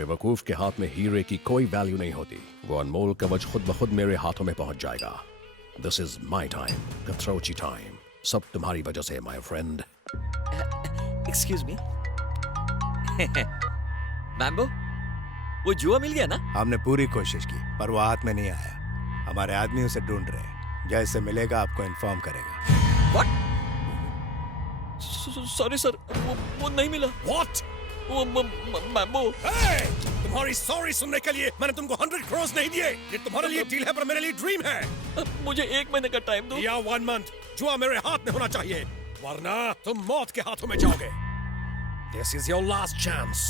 बेवकूफ के हाथ में हीरे की कोई वैल्यू नहीं होती। वो अनमोल कवच खुद ब खुद मेरे हाथों में पहुंच जाएगा। This is my time, Quattrocchi time. सब तुम्हारी वजह से माय फ्रेंड। Excuse me. मैम्बो, वो जुआ मिल गया ना? हमने पूरी कोशिश की पर वो हाथ में नहीं आया। हमारे आदमी उसे ढूंढ रहे हैं। जैसे मिलेगा आपको इन्फॉर्म करेगा। What? सॉरी सर, वो नहीं मिला। What? वो मैम्बो। Hey! तुम्हारी सॉरी सुनने के लिए मैंने तुमको 100 crores नहीं दिए। ये तुम्हारे लिए डील है पर मेरे लिए ड्रीम है। मुझे 1 महीने का टाइम दो। या 1 month। जुआ मेरे हाथ में होना चाहिए वरना तुम मौत के हाथों में जाओगे। This is your last chance.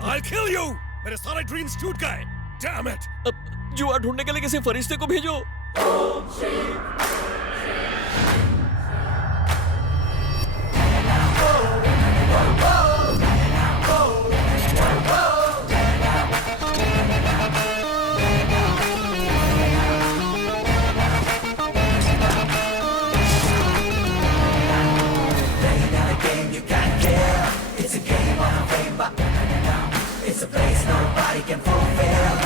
I'll kill you. मेरे सारे ड्रीम्स टूट गए। Damn it! अब जुआ ढूंढने के लिए किसी फरिश्ते को भेजो। It's a place nobody can fulfill.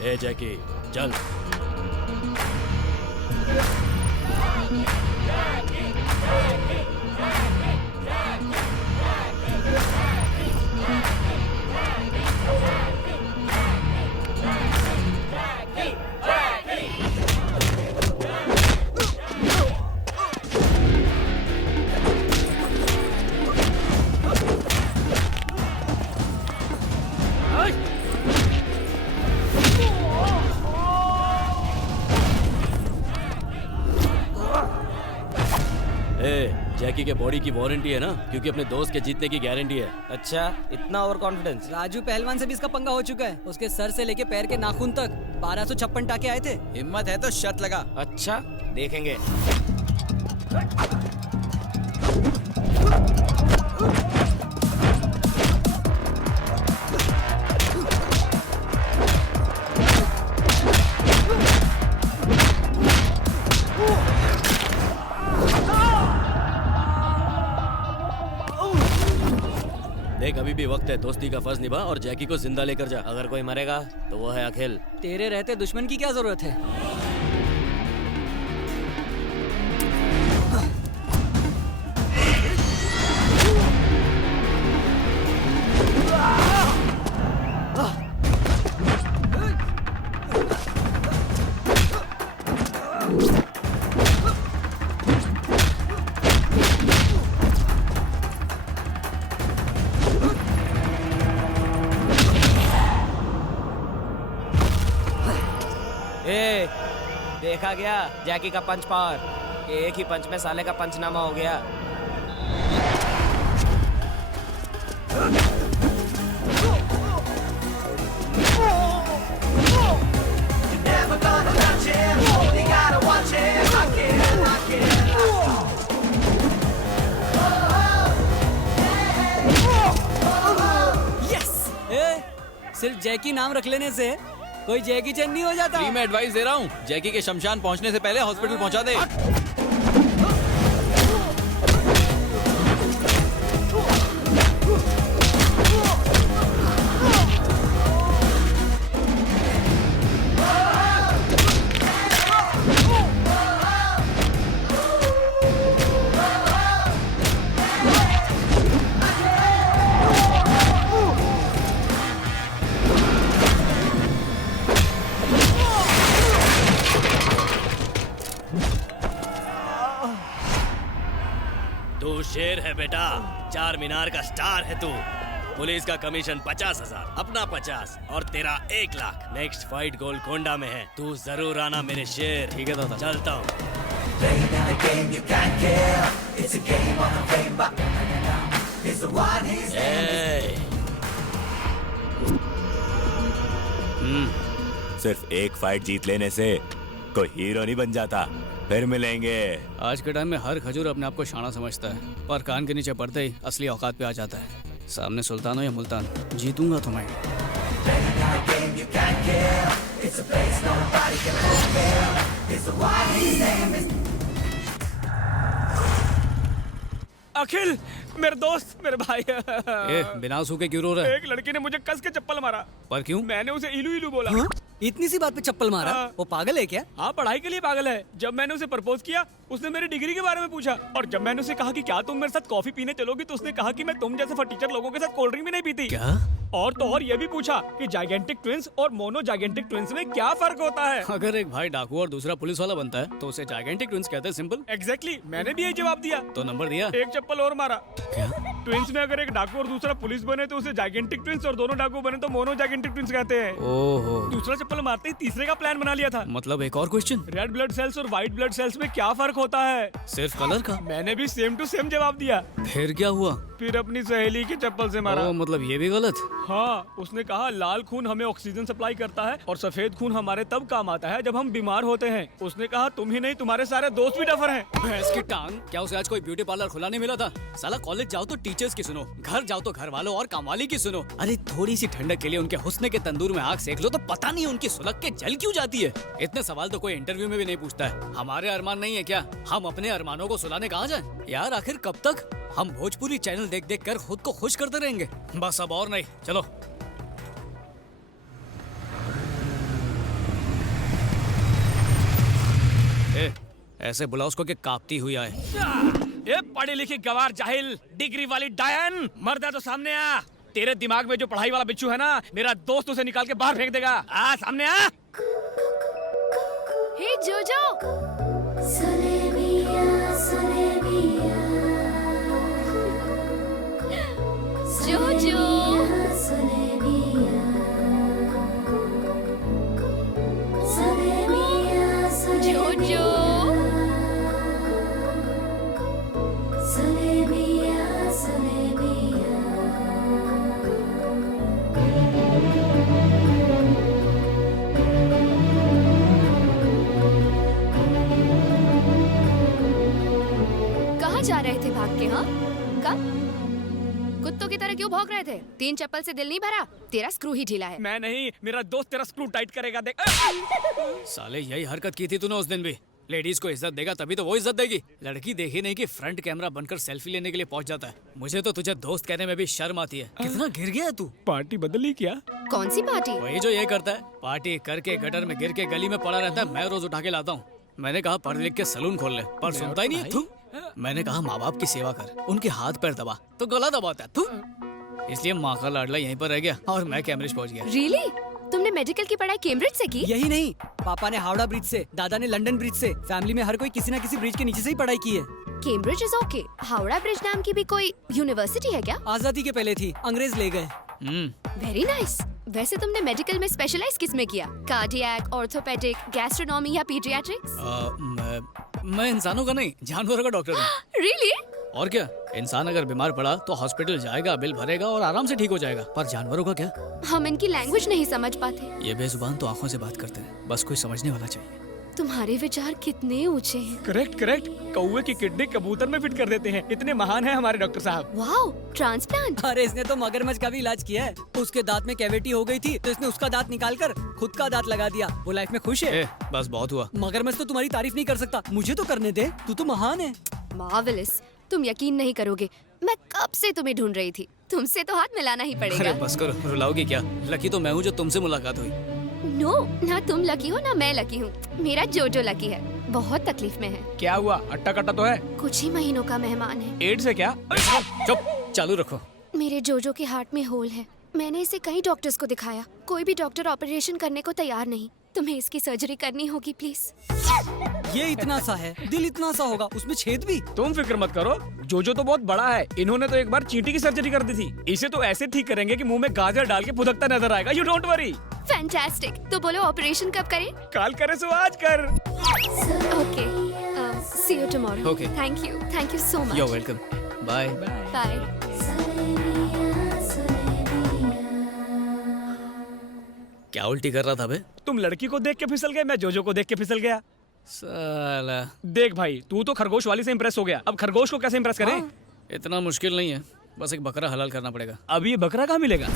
ए जैकी, चल। जैकी के बॉडी की वारंटी है ना, क्योंकि अपने दोस्त के जीतने की गारंटी है। अच्छा, इतना ओवर कॉन्फिडेंस? राजू पहलवान से भी इसका पंगा हो चुका है। उसके सर से लेके पैर के नाखून तक 1256 टाके आए थे। हिम्मत है तो शर्त लगा। अच्छा, देखेंगे। देख, अभी भी वक्त है, दोस्ती का फर्ज निभा और जैकी को जिंदा लेकर जा। अगर कोई मरेगा तो वो है अखिल। तेरे रहते दुश्मन की क्या जरूरत है? देखा गया जैकी का पंच पावर। एक ही पंच में साले का पंचनामा हो गया। सिर्फ जैकी नाम रख लेने से कोई जैकी चैन नहीं हो जाता। मैं एडवाइस दे रहा हूँ, जैकी के शमशान पहुँचने से पहले हॉस्पिटल पहुँचा दे। तू शेर है बेटा, 4 मीनार का स्टार है तू। पुलिस का कमीशन 50,000, अपना 50 और तेरा 1 लाख। नेक्स्ट फाइट गोलकोंडा में है, तू जरूर आना मेरे शेर। ठीक है दादा, चलता हूँ। सिर्फ एक फाइट जीत लेने से कोई हीरो नहीं बन जाता। फिर मिलेंगे। आज के टाइम में हर खजूर अपने आप को शाना समझता है, पर कान के नीचे पड़ते ही असली औकात पे आ जाता है। सामने सुल्तान हो या मुल्तान, जीतूंगा तुम्हें। game you can't kill. It's a place nobody can fulfill. It's a why his name is. अखिल, मेरे दोस्त, मेरे भाई। ए, बिना सूखे क्यों रो रहा है? एक लड़की ने मुझे कस के चप्पल मारा। पर क्यों? मैंने उसे इलू इलू बोला। हाँ? इतनी सी बात पे चप्पल मारा? हाँ। वो पागल है क्या? हाँ, पढ़ाई के लिए पागल है। जब मैंने उसे प्रपोज किया, उसने मेरी डिग्री के बारे में पूछा, और जब मैंने उसे कहा कि क्या तुम मेरे साथ कॉफी पीने चलोगी, तो उसने कहा कि मैं तुम जैसे फटीचर लोगों के साथ कोल्ड ड्रिंक भी नहीं पीती। क्या? और तो और ये भी पूछा कि जाइगेंटिक ट्विंस और मोनो जाइगेंटिक ट्विंस में क्या फर्क होता है। अगर एक भाई डाकू और दूसरा पुलिस वाला बनता है तो उसे जाइगेंटिक ट्विंस कहते हैं। सिंपल। एग्जैक्टली, मैंने भी यही जवाब दिया। तो नंबर दिया? एक चप्पल और मारा। क्या? ट्विंस में अगर एक डाकू और दूसरा पुलिस बने तो उसे जाइगेंटिक ट्विंस, और दोनों डाकू बने तो मोनो जाइगेंटिक ट्विंस कहते हैं। ओहो। दूसरा चप्पल मारते ही तीसरे का प्लान बना लिया था। मतलब एक और क्वेश्चन, रेड ब्लड सेल्स और व्हाइट ब्लड सेल्स में क्या फर्क होता है? सिर्फ कलर का? मैंने भी सेम टू सेम जवाब दिया। फिर क्या हुआ? फिर अपनी सहेली के चप्पल से मारा। ओ, मतलब ये भी गलत? हाँ, उसने कहा लाल खून हमें ऑक्सीजन सप्लाई करता है और सफेद खून हमारे तब काम आता है जब हम बीमार होते हैं। उसने कहा तुम ही नहीं, तुम्हारे सारे दोस्त भी डफर हैं। भैंस की टांग, क्या उसे आज कोई ब्यूटी पार्लर खुला नहीं मिला था? साला कॉलेज जाओ तो टीचर्स की सुनो, घर जाओ तो घर वालों और कामवाली की सुनो। अरे थोड़ी सी ठंडक के लिए उनके हुस्न के तंदूर में आग सेक लो तो पता नहीं उनकी सुलग के जल क्यों जाती है। इतने सवाल तो कोई इंटरव्यू में भी नहीं पूछता है। हमारे अरमान नहीं है क्या? हम अपने अरमानों को सुलाने कहाँ जाएं? यार आखिर कब तक हम भोजपुरी चैनल देख देख कर खुद को खुश करते रहेंगे? बस अब और नहीं, चलो। ए, ऐसे बुलाओ उसको कि कांपती हुई आए। ये पढ़ी लिखी गवार जाहिल, डिग्री वाली डायन, मर्द है तो सामने आ। तेरे दिमाग में जो पढ़ाई वाला बिच्छू है ना, मेरा दोस्त उसे निकाल के बाहर फेंक देगा। आ सामने आ। हे जोजो, जोजो, जोजो, कहाँ जा रहे थे भाग के? हाँ, कब? कुत्तों की तरह क्यों भौंक रहे थे? 3 चप्पल से दिल नहीं भरा? तेरा स्क्रू ही ढीला है। मैं नहीं, मेरा दोस्त तेरा स्क्रू टाइट करेगा, देख। साले यही हरकत की थी तूने उस दिन भी। लेडीज को इज्जत देगा तभी तो वो इज्जत देगी। लड़की देखी नहीं कि फ्रंट कैमरा बनकर सेल्फी लेने के लिए पहुंच जाता है। मुझे तो तुझे दोस्त कहने में भी शर्म आती है। कितना गिर गया तू? पार्टी बदली क्या? कौन सी पार्टी? वही जो ये करता है, पार्टी करके गटर में गिर के गली में पड़ा रहता है। मैं रोज उठा के लाता हूँ। मैंने कहा पढ़ लिख के सलून खोल ले, पर सुनता ही नहीं है। तू, मैंने कहा माँ बाप की सेवा कर, उनके हाथ पैर दबा, तो गला दबाता है तू। इसलिए माँ का लाडला यहीं पर रह गया और मैं कैम्ब्रिज पहुँच गया। रियली? तुमने मेडिकल की पढ़ाई कैम्ब्रिज से की? यही नहीं, पापा ने हावड़ा ब्रिज से, दादा ने लंदन ब्रिज से, फैमिली में हर कोई किसी न किसी ब्रिज के नीचे से ही पढ़ाई की है। Cambridge is okay. Howrah bridge नाम की भी कोई यूनिवर्सिटी है क्या? आजादी के पहले थी, अंग्रेज ले गए। Very nice. वैसे तुमने मेडिकल में स्पेशलाइज किस में किया? कार्डियक, ऑर्थोपेडिक, गैस्ट्रोनॉमी या पीडियाट्रिक्स? मैं इंसानों का नहीं, जानवरों का डॉक्टर हूँ। रियली? और क्या, इंसान अगर बीमार पड़ा तो हॉस्पिटल जाएगा, बिल भरेगा और आराम से ठीक हो जाएगा। पर जानवरों का क्या? हम इनकी लैंग्वेज नहीं समझ पाते। ये बेजुबान तो आंखों से बात करते हैं, बस कोई समझने वाला चाहिए। तुम्हारे विचार कितने ऊंचे हैं। करेक्ट करेक्ट, कौवे की किडनी कबूतर में फिट कर देते हैं। इतने महान हैं हमारे डॉक्टर साहब। Wow, transplant. अरे इसने तो मगरमच्छ का भी इलाज किया है। उसके दांत में कैविटी हो गई थी तो इसने उसका दांत निकाल कर खुद का दांत लगा दिया। वो लाइफ में खुश है। बस बहुत हुआ। मगरमच्छ तो तुम्हारी तारीफ नहीं कर सकता, मुझे तो करने दे, तू तो महान है। मार्वेलस, तुम यकीन नहीं करोगे, मैं कब से तुम्हें ढूंढ रही थी। तुमसे तो हाथ मिलाना ही अरे पड़ेगा। बस करो, रुलाओगी क्या? लकी तो मैं हूँ जो तुमसे मुलाकात हुई। नो, ना तुम लकी हो ना मैं लकी हूँ। मेरा जोजो लकी है, बहुत तकलीफ में है। क्या हुआ? अट्टा कट्टा तो है? कुछ ही महीनों का मेहमान है। एड्स है क्या? चुप, चालू रखो। मेरे जोजो के हार्ट में होल है। मैंने इसे कई डॉक्टर्स को दिखाया, कोई भी डॉक्टर ऑपरेशन करने को तैयार नहीं। तुम्हें इसकी सर्जरी करनी होगी प्लीज। ये इतना सा है, दिल इतना सा होगा, उसमें छेद भी। तुम फिक्र मत करो, जोजो तो बहुत बड़ा है। इन्होंने तो एक बार चींटी की सर्जरी कर दी थी। इसे तो ऐसे ठीक करेंगे कि मुंह में गाजर डाल के फुदकता नजर आएगा। You don't worry. फैंटास्टिक। तो बोलो ऑपरेशन कब करें? काल करे सो आज कर। Okay, see you tomorrow. Okay. Thank you so much. You're welcome. Bye. Bye. क्या उल्टी कर रहा था बे? तुम लड़की को देख के फिसल गए, मैं जोजो को देख के फिसल गया। साला देख भाई, तू तो खरगोश वाली से इम्प्रेस हो गया, अब खरगोश को कैसे इम्प्रेस करें? इतना मुश्किल नहीं है, बस एक बकरा हलाल करना पड़ेगा। अब ये बकरा कहाँ मिलेगा?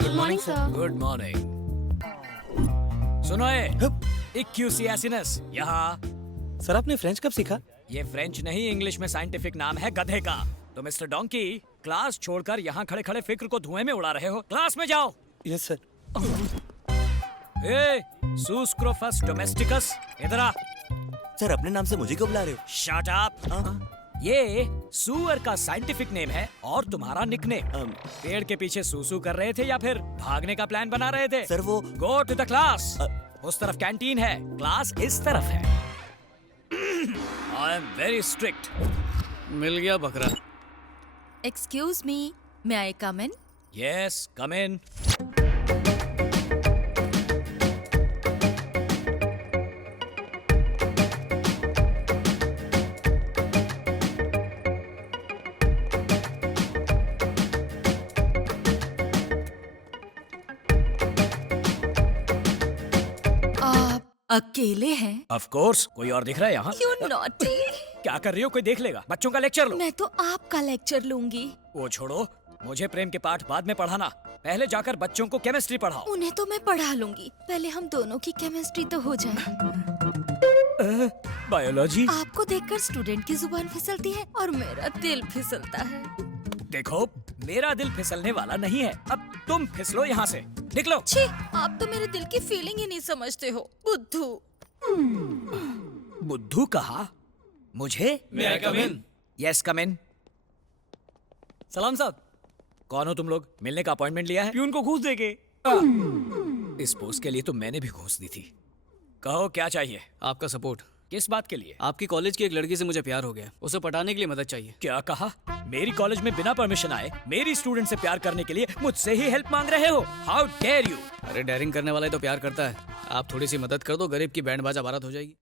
Good morning sir. Good morning. सुनो इक्यूसियासिनस, यहाँ। सर आपने फ्रेंच कब सीखा? ये फ्रेंच नहीं, इंग्लिश में साइंटिफिक नाम है गधे का। तो मिस्टर डोंकी, क्लास छोड़कर यहाँ खड़े खड़े फिक्र को धुएं में उड़ा रहे हो। क्लास में जाओ। Yes sir. ए, सूस्क्रोफस डोमेस्टिकस, इधर आ। सर अपने नाम से मुझे क्यों बुला रहे हो? Shut up. ये सुअर का साइंटिफिक नेम है और तुम्हारा निकनेम। पेड़ के पीछे सूसू कर रहे थे या फिर भागने का प्लान बना रहे थे? सर वो गो टू द क्लास। उस तरफ कैंटीन है, क्लास इस तरफ है। I am very strict. मिल गया बकरा। Excuse me, may I come in? Yes, come in. अकेले हैं? ऑफ कोर्स, कोई और दिख रहा है यहाँ? You naughty. क्या कर रही हो? कोई देख लेगा। बच्चों का लेक्चर लो। मैं तो आपका लेक्चर लूंगी। वो छोड़ो, मुझे प्रेम के पाठ बाद में पढ़ाना, पहले जाकर बच्चों को केमिस्ट्री पढ़ाओ। उन्हें तो मैं पढ़ा लूंगी, पहले हम दोनों की केमिस्ट्री तो हो जाए। बायोलॉजी? आपको देखकर स्टूडेंट की जुबान फिसलती है और मेरा दिल फिसलता है। देखो, मेरा दिल फिसलने वाला नहीं है। अब तुम फिसलो यहाँ से, निकलो। छी, आप तो मेरे दिल की फीलिंग ही नहीं समझते हो, बुद्धू। बुद्धू कहा? मुझे? May I come in? Yes, come in. सलाम साहब। कौन हो तुम लोग? मिलने का अपॉइंटमेंट लिया है? प्यून को घूस देके। इस पोस्ट के लिए तो मैंने भी घूस दी थी। कहो क्या चाहिए? आपका सपोर्ट। किस बात के लिए? आपकी कॉलेज की एक लड़की से मुझे प्यार हो गया, उसे पटाने के लिए मदद चाहिए। क्या कहा? मेरी कॉलेज में बिना परमिशन आए मेरी स्टूडेंट से प्यार करने के लिए मुझसे ही हेल्प मांग रहे हो? How dare you! अरे डेयरिंग करने वाला ही तो प्यार करता है। आप थोड़ी सी मदद कर दो, गरीब की बैंड बाजा बारात हो जाएगी।